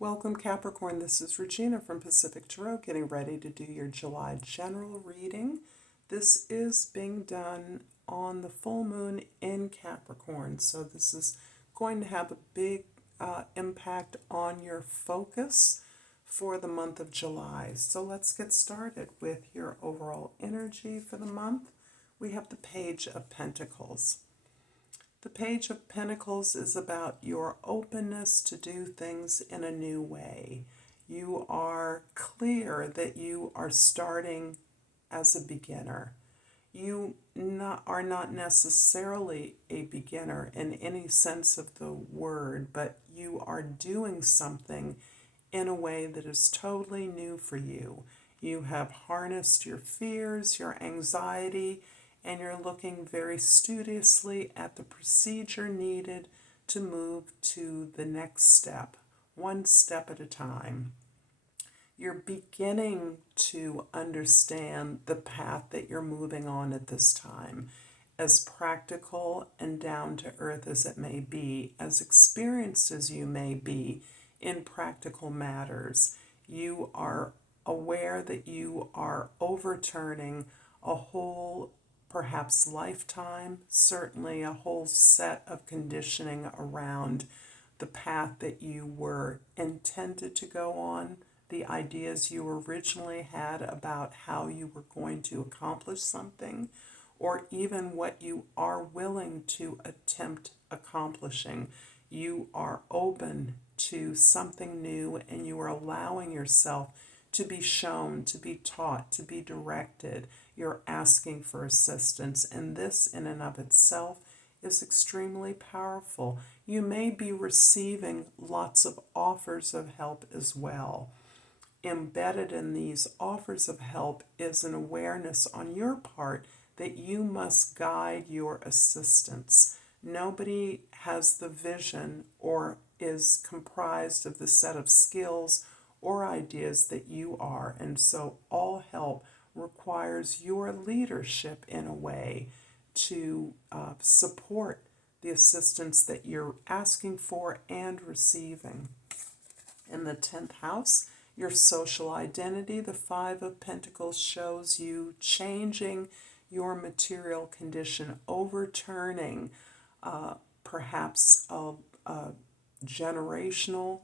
Welcome Capricorn, this is Regina from Pacific Tarot getting ready to do your July general reading. This is being done on the full moon in Capricorn, so this is going to have a big impact on your focus for the month of July. So let's get started with your overall energy for the month. We have the Page of Pentacles. The Page of Pentacles is about your openness to do things in a new way. You are clear that you are starting as a beginner. You are not necessarily a beginner in any sense of the word, but you are doing something in a way that is totally new for you. You have harnessed your fears, your anxiety, and you're looking very studiously at the procedure needed to move to the next step, one step at a time. You're beginning to understand the path that you're moving on at this time. As practical and down to earth as it may be, as experienced as you may be in practical matters, you are aware that you are overturning a whole perhaps lifetime, certainly a whole set of conditioning around the path that you were intended to go on, the ideas you originally had about how you were going to accomplish something, or even what you are willing to attempt accomplishing. You are open to something new and you are allowing yourself to be shown, to be taught, to be directed. You're asking for assistance, and this in and of itself is extremely powerful. You may be receiving lots of offers of help as well. Embedded in these offers of help is an awareness on your part that you must guide your assistance. Nobody has the vision or is comprised of the set of skills or ideas that you are, and so all help requires your leadership in a way to support the assistance that you're asking for and receiving. In the 10th house, your social identity, the Five of Pentacles shows you changing your material condition, overturning perhaps a generational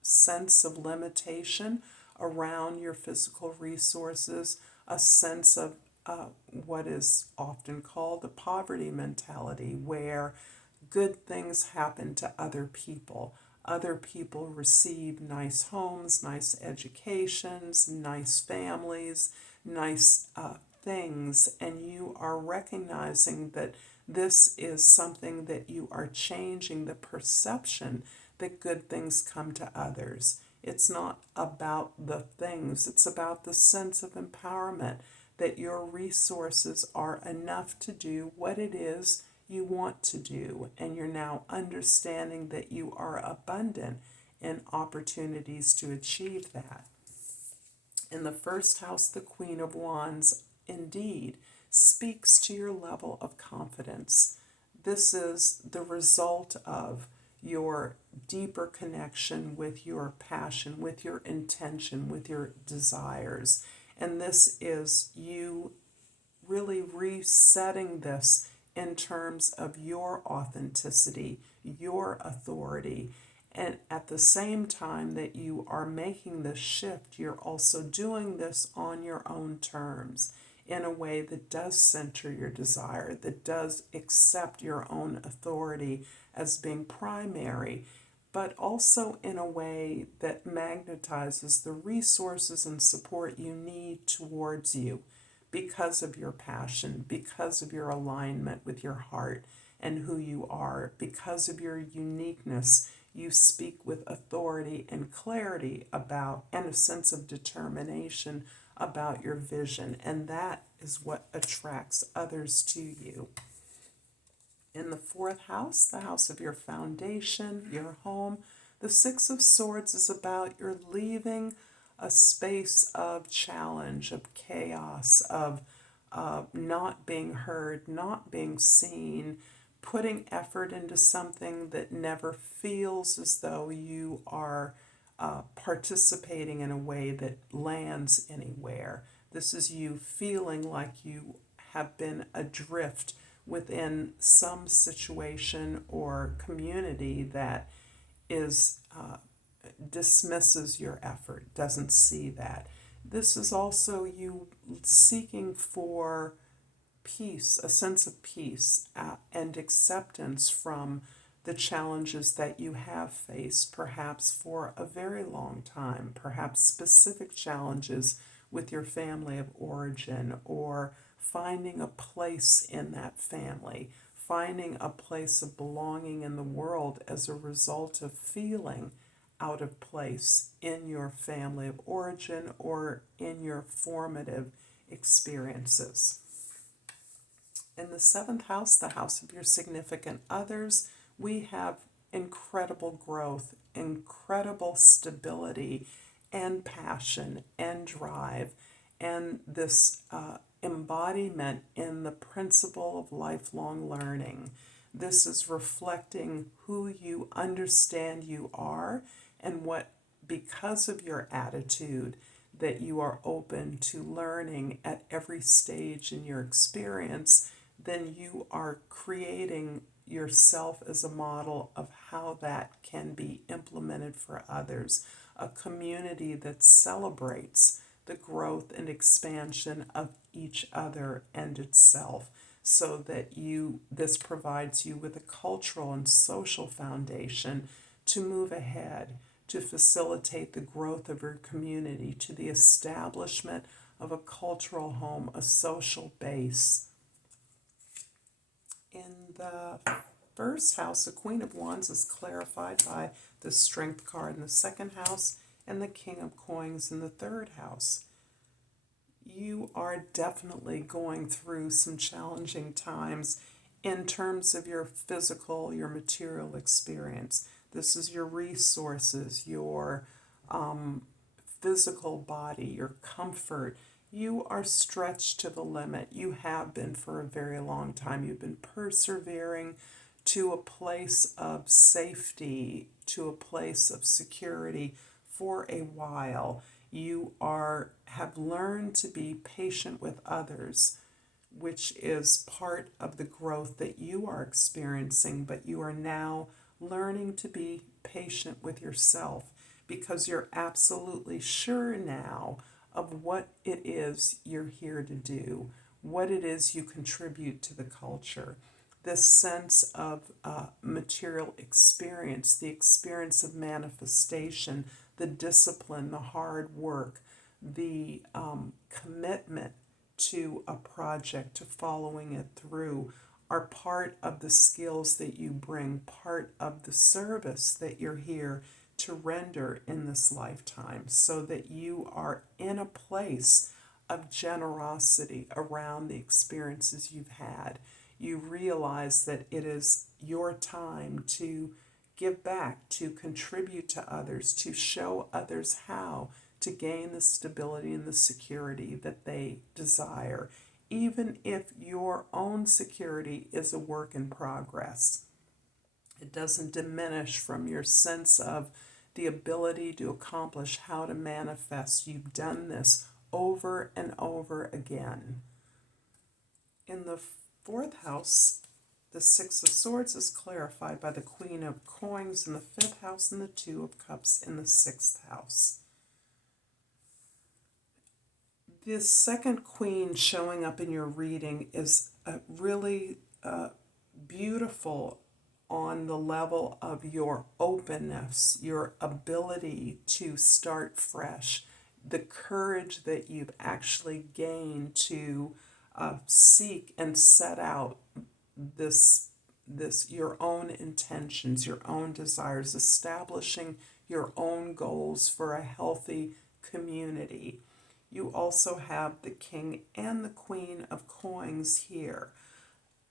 sense of limitation around your physical resources, a sense of what is often called a poverty mentality, where good things happen to other people. Other people receive nice homes, nice educations, nice families, nice things, and you are recognizing that this is something that you are changing the perception that good things come to others. It's not about the things, it's about the sense of empowerment that your resources are enough to do what it is you want to do, and you're now understanding that you are abundant in opportunities to achieve that. In the first house, the Queen of Wands indeed speaks to your level of confidence. This is the result of your deeper connection with your passion, with your intention, with your desires. And this is you really resetting this in terms of your authenticity, your authority. And at the same time that you are making this shift, you're also doing this on your own terms in a way that does center your desire, that does accept your own authority as being primary, but also in a way that magnetizes the resources and support you need towards you because of your passion, because of your alignment with your heart and who you are, because of your uniqueness. You speak with authority and clarity about, and a sense of determination about your vision, and that is what attracts others to you. In the 4th house, the house of your foundation, your home, the 6 of Swords is about your leaving a space of challenge, of chaos, of not being heard, not being seen, putting effort into something that never feels as though you are participating in a way that lands anywhere. This is you feeling like you have been adrift within some situation or community that is dismisses your effort, doesn't see that. This is also you seeking for peace, a sense of peace and acceptance from the challenges that you have faced, perhaps for a very long time, perhaps specific challenges with your family of origin, or finding a place in that family, finding a place of belonging in the world as a result of feeling out of place in your family of origin or in your formative experiences. In the seventh house, the house of your significant others, we have incredible growth, incredible stability, and passion, and drive, and this embodiment in the principle of lifelong learning. This is reflecting who you understand you are and what, because of your attitude, that you are open to learning at every stage in your experience, then you are creating yourself as a model of how that can be implemented for others. A community that celebrates the growth and expansion of each other and itself, so that this provides you with a cultural and social foundation to move ahead, to facilitate the growth of your community, to the establishment of a cultural home, a social base. In the first house, the Queen of Wands is clarified by the Strength card in the second house and the King of Coins in the third house. You are definitely going through some challenging times in terms of your physical, your material experience. This is your resources, your physical body, your comfort. You are stretched to the limit. You have been for a very long time. You've been persevering to a place of safety, to a place of security for a while. You have learned to be patient with others, which is part of the growth that you are experiencing, but you are now learning to be patient with yourself because you're absolutely sure now of what it is you're here to do, what it is you contribute to the culture. This sense of material experience, the experience of manifestation, the discipline, the hard work, the commitment to a project, to following it through, are part of the skills that you bring, part of the service that you're here to render in this lifetime, so that you are in a place of generosity around the experiences you've had. You realize that it is your time to give back, to contribute to others, to show others how to gain the stability and the security that they desire, even if your own security is a work in progress. It doesn't diminish from your sense of the ability to accomplish, how to manifest. You've done this over and over again. In the fourth house, the Six of Swords is clarified by the Queen of Coins in the fifth house and the Two of Cups in the sixth house. The second queen showing up in your reading is really beautiful on the level of your openness, your ability to start fresh, the courage that you've actually gained to seek and set out this your own intentions, your own desires, establishing your own goals for a healthy community. You also have the King and the Queen of Coins here.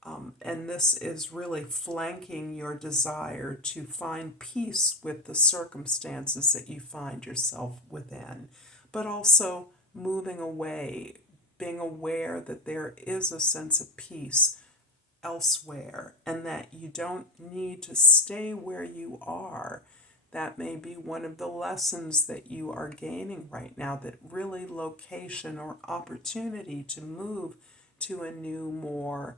And this is really flanking your desire to find peace with the circumstances that you find yourself within, but also moving away, being aware that there is a sense of peace elsewhere and that you don't need to stay where you are, That may be one of the lessons that you are gaining right now, that really location or opportunity to move to a new, more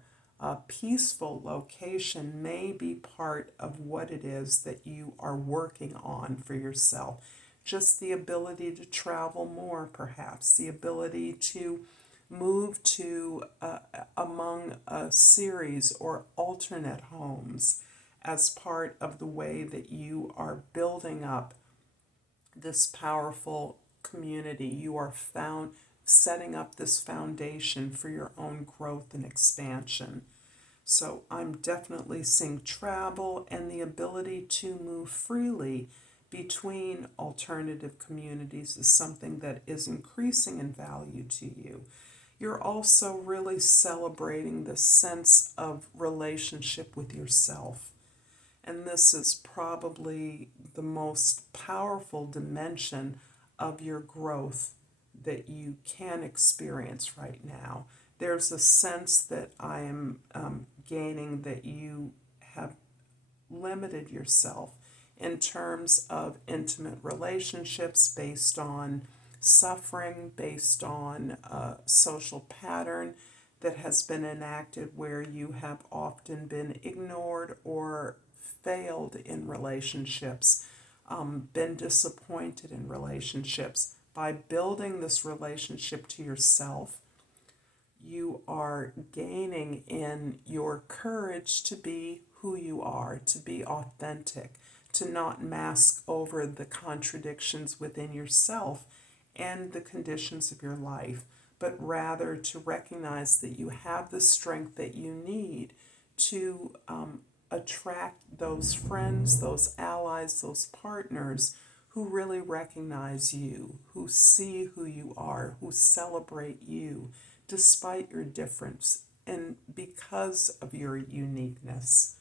peaceful location may be part of what it is that you are working on for yourself. Just the ability to travel more, perhaps, the ability to move to among a series or alternate homes as part of the way that you are building up this powerful community. You are setting up this foundation for your own growth and expansion. So I'm definitely seeing travel and the ability to move freely between alternative communities is something that is increasing in value to you. You're also really celebrating the sense of relationship with yourself. And this is probably the most powerful dimension of your growth that you can experience right now. There's a sense that I am gaining that you have limited yourself in terms of intimate relationships based on suffering, based on a social pattern that has been enacted where you have often been ignored or failed in relationships, been disappointed in relationships. By building this relationship to yourself, you are gaining in your courage to be who you are, to be authentic, to not mask over the contradictions within yourself and the conditions of your life, but rather to recognize that you have the strength that you need to attract those friends, those allies, those partners who really recognize you, who see who you are, who celebrate you despite your difference and because of your uniqueness.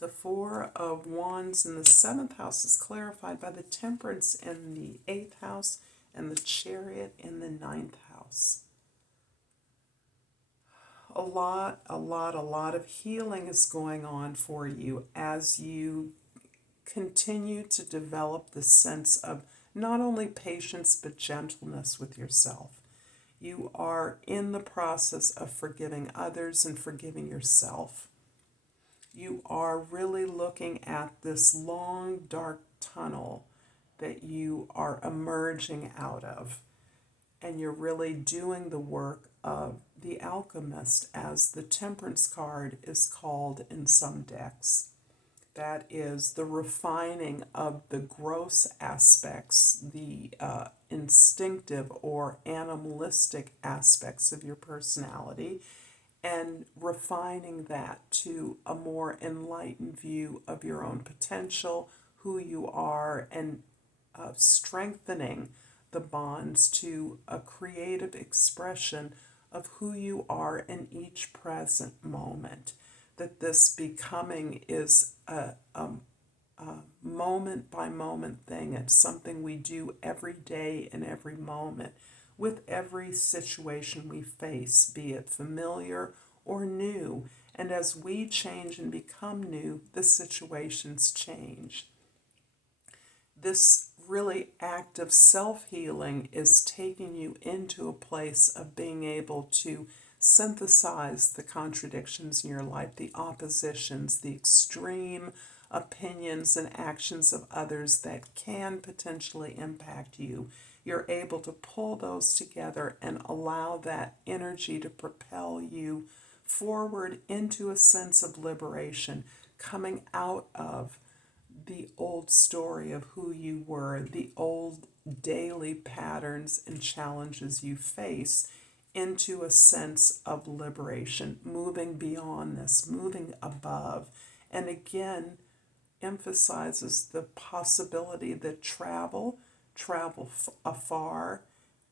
The Four of Wands in the 7th house is clarified by the Temperance in the 8th house and the Chariot in the 9th house. A lot of healing is going on for you as you continue to develop the sense of not only patience but gentleness with yourself. You are in the process of forgiving others and forgiving yourself. You are really looking at this long, dark tunnel that you are emerging out of. And you're really doing the work of the alchemist, as the Temperance card is called in some decks. That is the refining of the gross aspects, the instinctive or animalistic aspects of your personality, and refining that to a more enlightened view of your own potential, who you are, and strengthening the bonds to a creative expression of who you are in each present moment. That this becoming is a moment by moment thing. It's something we do every day and every moment with every situation we face, be it familiar or new. And as we change and become new, the situations change. This really act of self-healing is taking you into a place of being able to synthesize the contradictions in your life, the oppositions, the extreme opinions and actions of others that can potentially impact you. You're able to pull those together and allow that energy to propel you forward into a sense of liberation, coming out of the old story of who you were, the old daily patterns and challenges you face, into a sense of liberation, moving beyond this, moving above. And again, emphasizes the possibility that travel afar,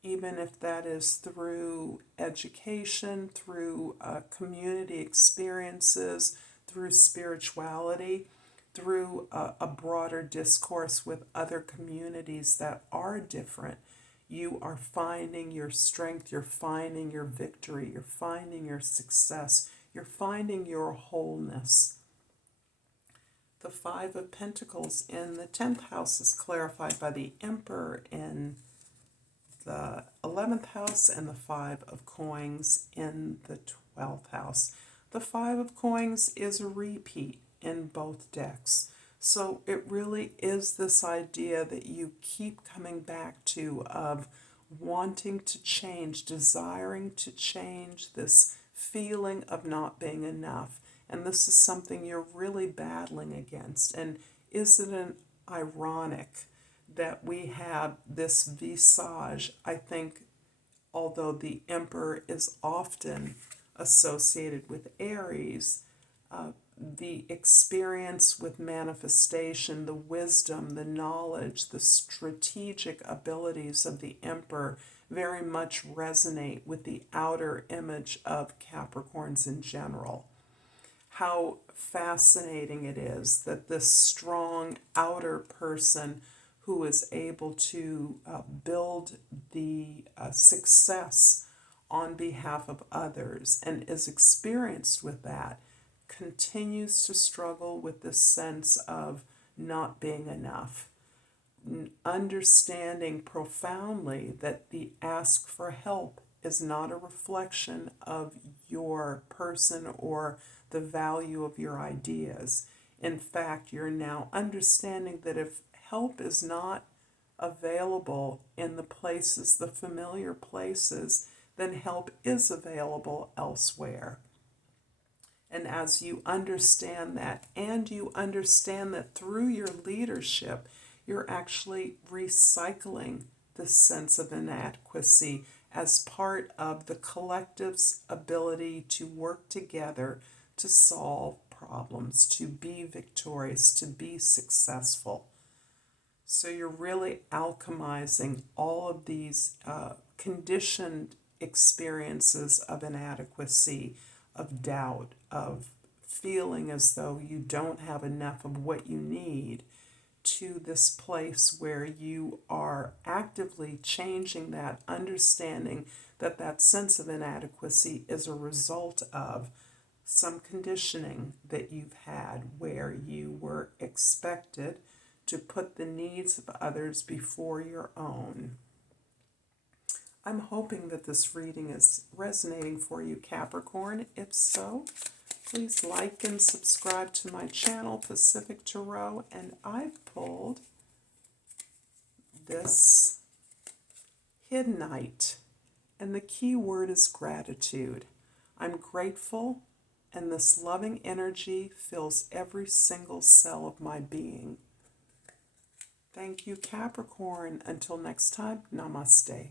even if that is through education, through community experiences, through spirituality, through a broader discourse with other communities that are different. You are finding your strength, you're finding your victory, you're finding your success, you're finding your wholeness. The Five of Pentacles in the 10th house is clarified by the Emperor in the 11th house and the Five of Coins in the 12th house. The Five of Coins is a repeat in both decks. So it really is this idea that you keep coming back to of wanting to change, desiring to change, this feeling of not being enough. And this is something you're really battling against. And isn't it ironic that we have this visage? I think, although the Emperor is often associated with Aries, the experience with manifestation, the wisdom, the knowledge, the strategic abilities of the Emperor very much resonate with the outer image of Capricorns in general. How fascinating it is that this strong outer person who is able to build the success on behalf of others and is experienced with that continues to struggle with this sense of not being enough. Understanding profoundly that the ask for help is not a reflection of your person or the value of your ideas. In fact, you're now understanding that if help is not available in the places, the familiar places, then help is available elsewhere. And as you understand that, and you understand that through your leadership, you're actually recycling this sense of inadequacy as part of the collective's ability to work together to solve problems, to be victorious, to be successful. So you're really alchemizing all of these conditioned experiences of inadequacy, of doubt, of feeling as though you don't have enough of what you need, to this place where you are actively changing that, understanding that that sense of inadequacy is a result of some conditioning that you've had where you were expected to put the needs of others before your own. I'm hoping that this reading is resonating for you, Capricorn. If so, please like and subscribe to my channel, Pacific Tarot. And I've pulled this Hiddenite, and the key word is gratitude. I'm grateful, and this loving energy fills every single cell of my being. Thank you, Capricorn. Until next time, Namaste.